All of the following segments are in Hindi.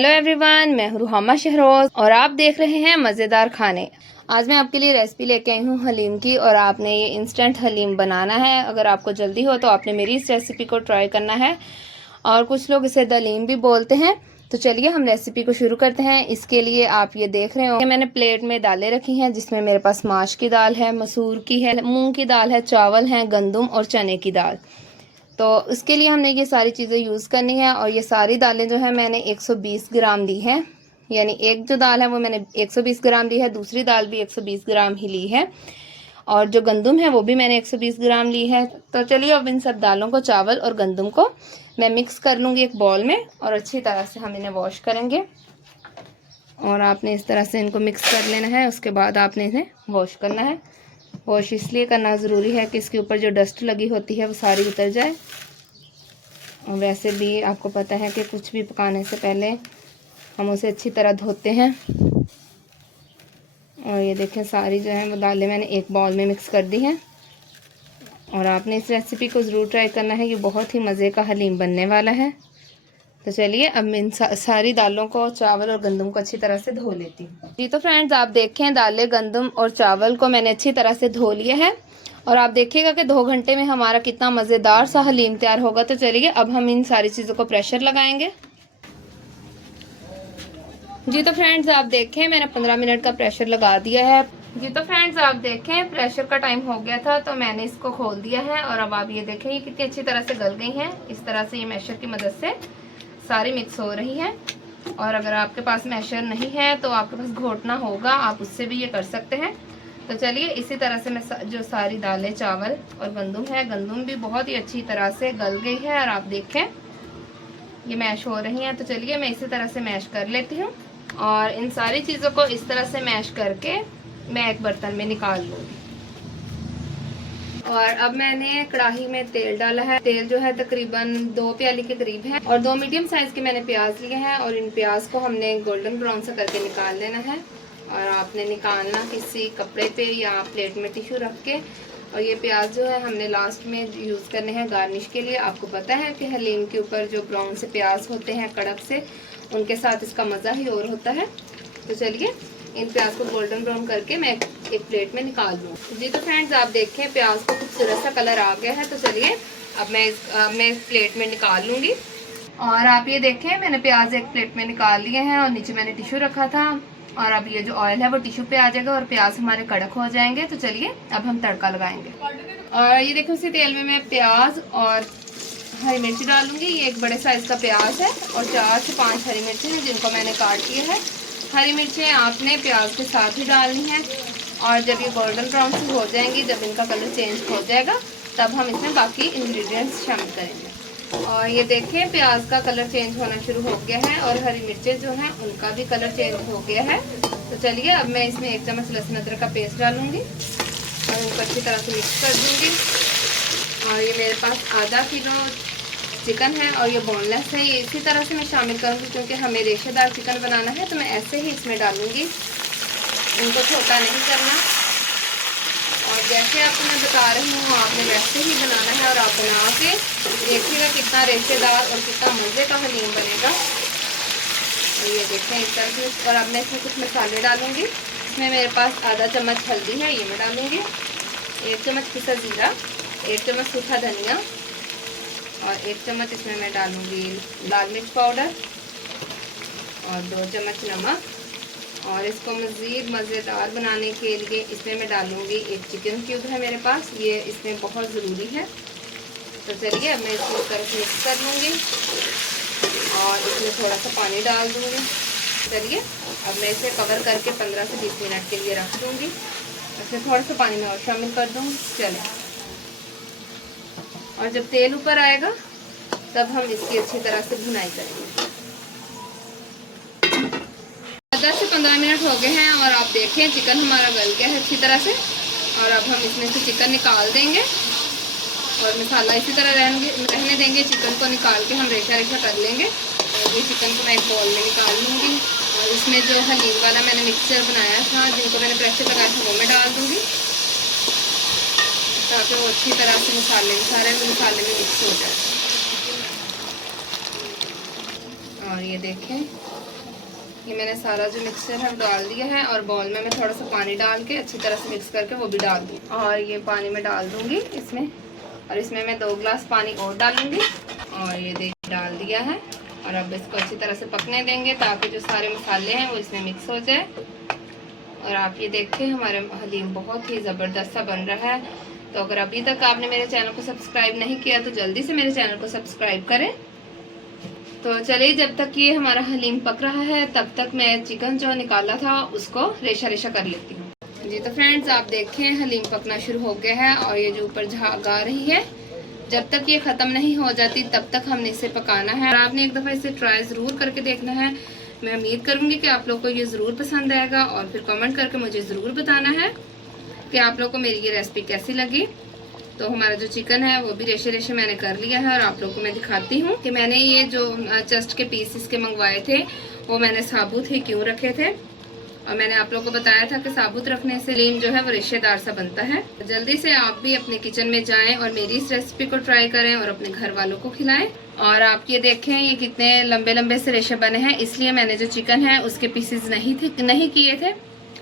हेलो एवरीवन, मैं हूँ रुहामा शहरोज और आप देख रहे हैं मज़ेदार खाने। आज मैं आपके लिए रेसिपी लेके आई हूँ हलीम की और आपने ये इंस्टेंट हलीम बनाना है। अगर आपको जल्दी हो तो आपने मेरी इस रेसिपी को ट्राई करना है और कुछ लोग इसे दलीम भी बोलते हैं। तो चलिए हम रेसिपी को शुरू करते हैं। इसके लिए आप ये देख रहे हो मैंने प्लेट में दालें रखी हैं, जिसमें मेरे पास माश की दाल है, मसूर की है, मूँग की दाल है, चावल है, गंदम और चने की दाल। तो उसके लिए हमने ये सारी चीज़ें यूज़ करनी है और ये सारी दालें जो है मैंने 120 ग्राम ली है। यानी एक जो दाल है वो मैंने 120 ग्राम ली है, दूसरी दाल भी 120 ग्राम ही ली है और जो गंदम है वो भी मैंने 120 ग्राम ली है। तो चलिए अब इन सब दालों को, चावल और गंदम को मैं मिक्स कर लूँगी एक बॉल में और अच्छी तरह से हम इन्हें वॉश करेंगे। और आपने इस तरह से इनको मिक्स कर लेना है। उसके बाद आपने इन्हें वॉश करना है। वॉश इसलिए करना ज़रूरी है कि इसके ऊपर जो डस्ट लगी होती है वो सारी उतर जाए। और वैसे भी आपको पता है कि कुछ भी पकाने से पहले हम उसे अच्छी तरह धोते हैं। और ये देखें सारी जो है वो दालें मैंने एक बाउल में मिक्स कर दी हैं। और आपने इस रेसिपी को ज़रूर ट्राई करना है, ये बहुत ही मज़े का हलीम बनने वाला है। तो चलिए अब मैं इन सारी दालों को, चावल और गंदम को अच्छी तरह से धो लेती हूँ। जी तो फ्रेंड्स, आप देखें दालें, गंदम और चावल को मैंने अच्छी तरह से धो लिया है और आप देखिएगा कि 2 घंटे में हमारा कितना मज़ेदार सा हलीम तैयार होगा। तो चलिए अब हम इन सारी चीज़ों को प्रेशर लगाएंगे। जी तो फ्रेंड्स, आप देखें मैंने 15 मिनट का प्रेशर लगा दिया है। जी तो फ्रेंड्स, आप देखें प्रेशर का टाइम हो गया था तो मैंने इसको खोल दिया है और अब आप ये देखें ये कितनी अच्छी तरह से गल गई हैं। इस तरह से ये मैशर की मदद से सारी मिक्स हो रही है। और अगर आपके पास मैशर नहीं है तो आपके पास घोटना होगा, आप उससे भी ये कर सकते हैं। तो चलिए इसी तरह से मैं जो सारी दालें, चावल और गंदम है, गंदम भी बहुत ही अच्छी तरह से गल गई है और आप देखें ये मैश हो रही हैं। तो चलिए मैं इसी तरह से मैश कर लेती हूँ और इन सारी चीज़ों को इस तरह से मैश करके मैं एक बर्तन में निकाल लूँगी। और अब मैंने कढ़ाई में तेल डाला है। तेल जो है तकरीबन 2 प्याली के करीब है और 2 मीडियम साइज के मैंने प्याज लिए हैं और इन प्याज को हमने गोल्डन ब्राउन सा करके निकाल लेना है। और आपने निकालना किसी कपड़े पे या प्लेट में टिश्यू रख के। और ये प्याज जो है हमने लास्ट में यूज़ करने हैं गार्निश के लिए। आपको पता है कि हलीम के ऊपर जो ब्राउन से प्याज होते हैं कड़क से, उनके साथ इसका मज़ा ही और होता है। तो चलिए इन प्याज को गोल्डन ब्राउन करके मैं एक प्लेट में निकाल लूँ। जी तो फ्रेंड्स, आप देखें प्याज को खूबसूरत सा कलर आ गया है। तो चलिए अब मैं इस प्लेट में निकाल लूँगी। और आप ये देखें मैंने प्याज एक प्लेट में निकाल लिए हैं और नीचे मैंने टिश्यू रखा था और अब ये जो ऑयल है वो टिश्यू पे आ जाएगा और प्याज हमारे कड़क हो जाएंगे। तो चलिए अब हम तड़का लगाएंगे। और ये देखो उसी तेल में मैं प्याज और हरी मिर्ची डालूंगी। ये एक बड़े साइज़ का प्याज है और 4 से 5 हरी मिर्ची हैं जिनको मैंने काट लिया है। हरी मिर्चें आपने प्याज के साथ ही डालनी है और जब ये गोल्डन ब्राउन सी हो जाएंगी, जब इनका कलर चेंज हो जाएगा, तब हम इसमें बाकी इंग्रेडिएंट्स शामिल करेंगे। और ये देखें प्याज का कलर चेंज होना शुरू हो गया है और हरी मिर्चें जो हैं उनका भी कलर चेंज हो गया है। तो चलिए अब मैं इसमें 1 चम्मच लहसुन अदरक का पेस्ट डालूंगी और उनको अच्छी तरह से मिक्स कर दूंगी। और ये मेरे पास आधा किलो चिकन है और ये बोनलेस है। ये इसी तरह से मैं शामिल करूँगी क्योंकि हमें रेशेदार चिकन बनाना है, तो मैं ऐसे ही इसमें डालूँगी, इनको छोटा नहीं करना। और जैसे आपको मैं बता रही हूँ आपने वैसे ही बनाना है और आप बना के देखिएगा कितना रेशेदार और कितना मज़े का हलीम बनेगा। और ये देखें इस तरह से। और अब मैं इसमें कुछ मसाले डालूँगी। इसमें मेरे पास आधा चम्मच हल्दी है, ये मैं डालूँगी। 1 चम्मच पिसा ज़ीरा, 1 चम्मच सूखा धनिया और 1 चम्मच इसमें मैं डालूँगी लाल मिर्च पाउडर और 2 चम्मच नमक। और इसको मज़ीद मज़ेदार बनाने के लिए इसमें मैं डालूँगी 1 चिकन क्यूब है मेरे पास, ये इसमें बहुत ज़रूरी है। तो चलिए अब मैं इसको इस तरह से मिक्स कर लूँगी और इसमें थोड़ा सा पानी डाल दूँगी। चलिए अब मैं इसे कवर करके 15 से 20 मिनट के लिए रख दूँगी। इसमें थोड़ा सा पानी में और शामिल कर दूँगी। चलें, और जब तेल ऊपर आएगा तब हम इसकी अच्छी तरह से भुनाई करेंगे। 10 से 15 मिनट हो गए हैं और आप देखें चिकन हमारा गल गया है अच्छी तरह से। और अब हम इसमें से चिकन निकाल देंगे और मसाला इसी तरह रहने देंगे। चिकन को निकाल के हम रेशा रेशा कर लेंगे। और ये चिकन को मैं एक बाउल में निकाल लूँगी और इसमें जो हलीम वाला मैंने मिक्सचर बनाया था, जिनको मैंने प्रेशर लगाया था, वो मैं डाल दूँगी ताकि वो अच्छी तरह से सारे मसाले में मिक्स हो जाए। और ये देखें ये मैंने सारा जो मिक्सचर है वो डाल दिया है और बाउल में मैं थोड़ा सा पानी डाल के अच्छी तरह से मिक्स करके वो भी डाल दूँ। और ये पानी में डाल दूँगी इसमें, और इसमें मैं 2 गिलास पानी और डालूँगी। और ये देखिए डाल दिया है और अब इसको अच्छी तरह से पकने देंगे ताकि जो सारे मसाले हैं वो इसमें मिक्स हो जाए। और आप ये देखें हमारा हलीम बहुत ही ज़बरदस्त सा बन रहा है। तो अगर अभी तक आपने मेरे चैनल को सब्सक्राइब नहीं किया तो जल्दी से मेरे चैनल को सब्सक्राइब करें। तो चलिए जब तक ये हमारा हलीम पक रहा है तब तक मैं चिकन जो निकाला था उसको रेशा रेशा कर लेती हूँ। जी तो फ्रेंड्स आप देखें हलीम पकना शुरू हो गया है और ये जो ऊपर झाग आ रही है, जब तक ये ख़त्म नहीं हो जाती तब तक हमने इसे पकाना है। और आपने एक दफ़ा इसे ट्राई ज़रूर करके देखना है। मैं उम्मीद करूँगी कि आप लोगों को ये ज़रूर पसंद आएगा और फिर कमेंट करके मुझे ज़रूर बताना है कि आप लोगों को मेरी ये रेसिपी कैसी लगी। तो हमारा जो चिकन है वो भी रेशे रेशे मैंने कर लिया है और आप लोगों को मैं दिखाती हूँ कि मैंने ये जो चेस्ट के पीस के मंगवाए थे वो मैंने साबुत ही क्यों रखे थे। और मैंने आप लोगों को बताया था कि साबुत रखने से हलीम जो है वो रेशेदार सा बनता है। जल्दी से आप भी अपने किचन में जाएं और मेरी इस रेसिपी को ट्राई करें और अपने घर वालों को खिलाएं। और आप ये देखें ये कितने लंबे लंबे से रेशे बने हैं, इसलिए मैंने जो चिकन है उसके पीसेस नहीं किए थे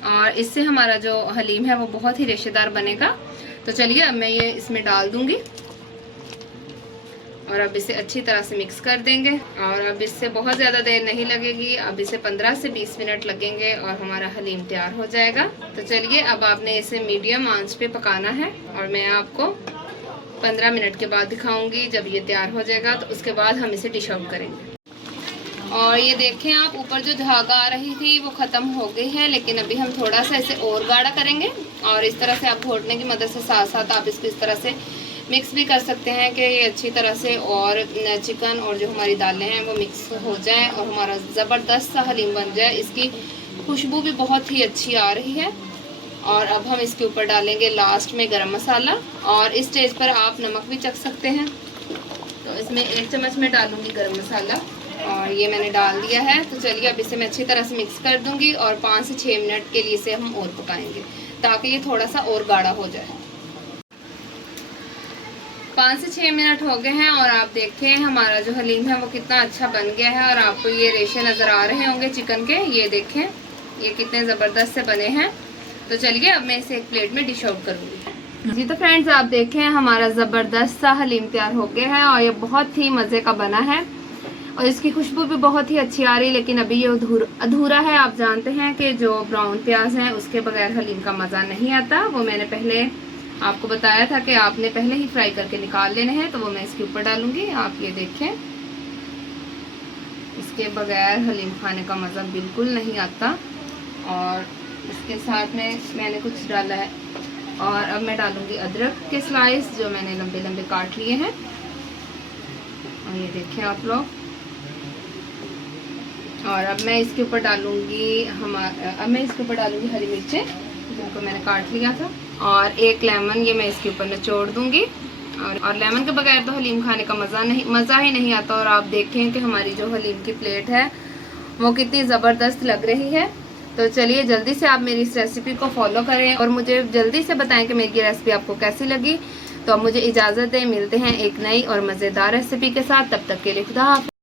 और इससे हमारा जो हलीम है वो बहुत ही रेशेदार बनेगा। तो चलिए अब मैं ये इसमें डाल दूंगी और अब इसे अच्छी तरह से मिक्स कर देंगे। और अब इससे बहुत ज़्यादा देर नहीं लगेगी, अब इसे 15 से 20 मिनट लगेंगे और हमारा हलीम तैयार हो जाएगा। तो चलिए अब आपने इसे मीडियम आंच पे पकाना है और मैं आपको 15 मिनट के बाद दिखाऊंगी जब ये तैयार हो जाएगा। तो उसके बाद हम इसे डिश आउट करेंगे। और ये देखें आप ऊपर जो धागा आ रही थी वो ख़त्म हो गई है, लेकिन अभी हम थोड़ा सा इसे और गाढ़ा करेंगे। और इस तरह से आप घोटने की मदद से साथ साथ आप इसको इस तरह से मिक्स भी कर सकते हैं कि ये अच्छी तरह से और चिकन और जो हमारी दालें हैं वो मिक्स हो जाएं और हमारा ज़बरदस्त सा हलीम बन जाए। इसकी खुशबू भी बहुत ही अच्छी आ रही है। और अब हम इसके ऊपर डालेंगे लास्ट में गरम मसाला और इस स्टेज पर आप नमक भी चख सकते हैं। तो इसमें 1 चम्मच में डालूँगी गरम मसाला और ये मैंने डाल दिया है। तो चलिए अब इसे मैं अच्छी तरह से मिक्स कर दूँगी और 5 से 6 मिनट के लिए इसे हम और पकाएंगे ताकि ये थोड़ा सा और गाढ़ा हो जाए। 5 से 6 मिनट हो गए हैं और आप देखें हमारा जो हलीम है वो कितना अच्छा बन गया है। और आपको ये रेशे नज़र आ रहे होंगे चिकन के, ये देखें ये कितने ज़बरदस्त से बने हैं। तो चलिए अब मैं इसे एक प्लेट में डिश आउट करूँगी। जी तो फ्रेंड्स आप देखें हमारा ज़बरदस्त सा हलीम तैयार हो गया है और ये बहुत ही मज़े का बना है और इसकी खुशबू भी बहुत ही अच्छी आ रही है। लेकिन अभी ये अधूरा है। आप जानते हैं कि जो ब्राउन प्याज है उसके बगैर हलीम का मज़ा नहीं आता। वो मैंने पहले आपको बताया था कि आपने पहले ही फ्राई करके निकाल लेने हैं, तो वो मैं इसके ऊपर डालूंगी। आप ये देखें इसके बगैर हलीम खाने का मज़ा बिल्कुल नहीं आता। और इसके साथ में मैंने कुछ डाला है और अब मैं डालूंगी अदरक के स्लाइस जो मैंने लंबे लंबे काट लिए हैं। और ये देखें आप लोग। और अब मैं इसके ऊपर डालूंगी हरी मिर्चें जिनको मैंने काट लिया था और 1 लेमन ये मैं इसके ऊपर निचोड़ दूंगी। और लेमन के बगैर तो हलीम खाने का मज़ा ही नहीं आता। और आप देखें कि हमारी जो हलीम की प्लेट है वो कितनी ज़बरदस्त लग रही है। तो चलिए जल्दी से आप मेरी इस रेसिपी को फॉलो करें और मुझे जल्दी से बताएं कि मेरी ये रेसिपी आपको कैसी लगी। तो अब मुझे इजाज़त दें, मिलते हैं एक नई और मज़ेदार रेसिपी के साथ। तब तक के लिए खुदा हाफ़िज़।